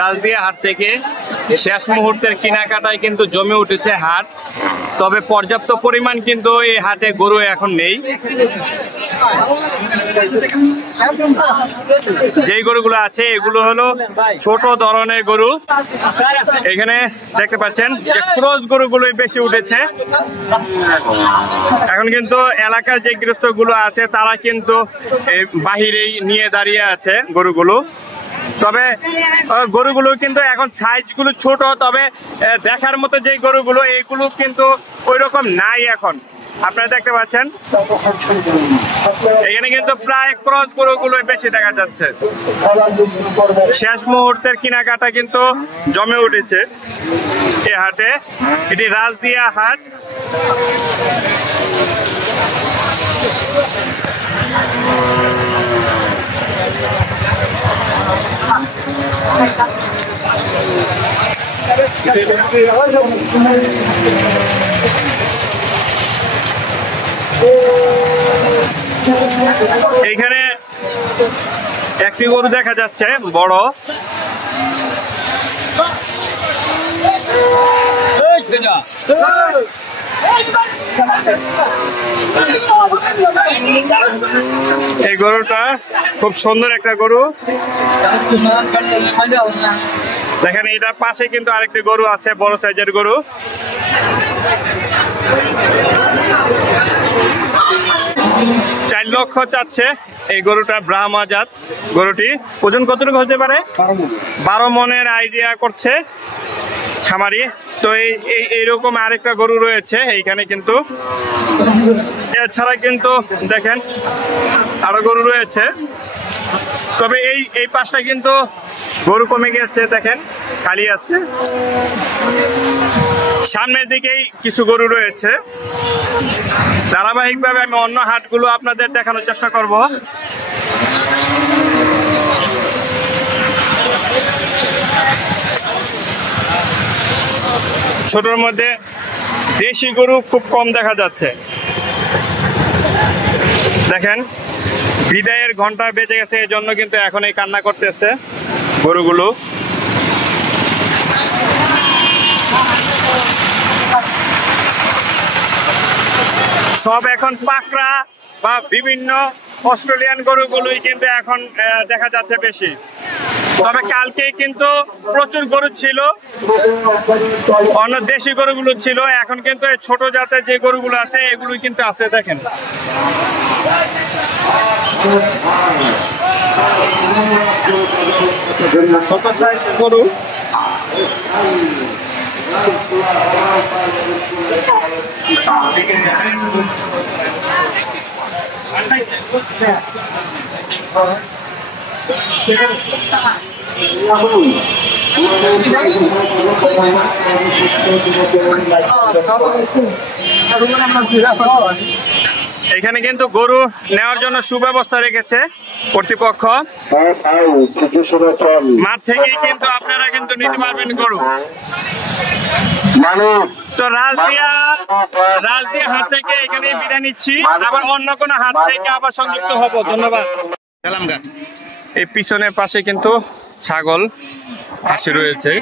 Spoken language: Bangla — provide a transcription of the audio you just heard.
রাজদিয়া হাট থেকে শেষ মুহূর্তের কেনাকাটায় কিন্তু জমে উঠেছে হাট। তবে পর্যাপ্ত পরিমাণ কিন্তু এই হাটে গরু এখন নেই। যেই গরুগুলো আছে এগুলো হলো ছোট ধরনের গরু। এখানে দেখতে পাচ্ছেন যে ক্রস গরুগুলোই বেশি উঠেছে। এখন কিন্তু এলাকার যে গৃহস্থগুলো আছে তারা কিন্তু বাহিরেই নিয়ে দাঁড়িয়ে আছে গরুগুলো। তবে গরুগুলো কিন্তু এখন সাইজগুলো ছোট, তবে দেখার মতো যে গরুগুলো এইগুলো কিন্তু ওই রকম নাই। এখন আপনারা দেখতে পাচ্ছেন এখানে কিন্তু প্রায় ক্রস গরুগুলো বেশি দেখা যাচ্ছে। শেষ মুহূর্তের কেনাকাটা কিন্তু জমে উঠেছে এই হাটে। এটি রাজদিয়া হাট। এইখানে একটি গরু দেখা যাচ্ছে বড়। এই গরুটা খুব সুন্দর একটা গরু। দেখেন এটার পাশে কিন্তু আরেকটি গরু আছে, বড় সাইজের গরু। চার লক্ষ চাচ্ছে এই গরুটা, ব্রাহ্মা জাত গরুটি। ওজন কতটুকু হতে পারে? 12 মনের আইডিয়া করছে খামারি। তো এইরকম আরেকটা গরু রয়েছে এইখানে কিন্তু। এছাড়া কিন্তু দেখেন আরো গরু রয়েছে। তবে এই পাশটা কিন্তু গরু কমে গেছে, দেখেন খালি আছে। সামনের দিকেই কিছু গরু রয়েছে। ধারাবাহিকভাবে আমি অন্য হাটগুলো আপনাদের দেখানোর চেষ্টা করব। ছোটর মধ্যে দেশি গরু খুব কম দেখা যাচ্ছে। দেখেন বিদায়ের ঘন্টা বেজে গেছে, এই জন্য কিন্তু এখন এই কান্না করতেছে গরুগুলো। সব এখন পাকড়া বা বিভিন্ন অস্ট্রেলিয়ান গরুগুলোই কিন্তু এখন দেখা যাচ্ছে বেশি। তবে কালকে কিন্তু প্রচুর গরু ছিল, অন্য দেশি গরুগুলো ছিল। এখন কিন্তু এই ছোট জাতের যে গরুগুলো আছে এগুলোই কিন্তু আছে। দেখেন গরু। এখানে কিন্তু গরু নেওয়ার জন্য সুব্যবস্থা রেখেছে কর্তৃপক্ষ। মাঠ থেকেই কিন্তু আপনারা কিন্তু নিতে পারবেন গরু। তো রাজদিয়া হাট থেকে এখানে বিদায় নিচ্ছি। আবার অন্য কোনো হাট থেকে আবার সংযুক্ত হব। ধন্যবাদ। এই পিছনের পাশে কিন্তু ছাগল খাসি রয়েছে।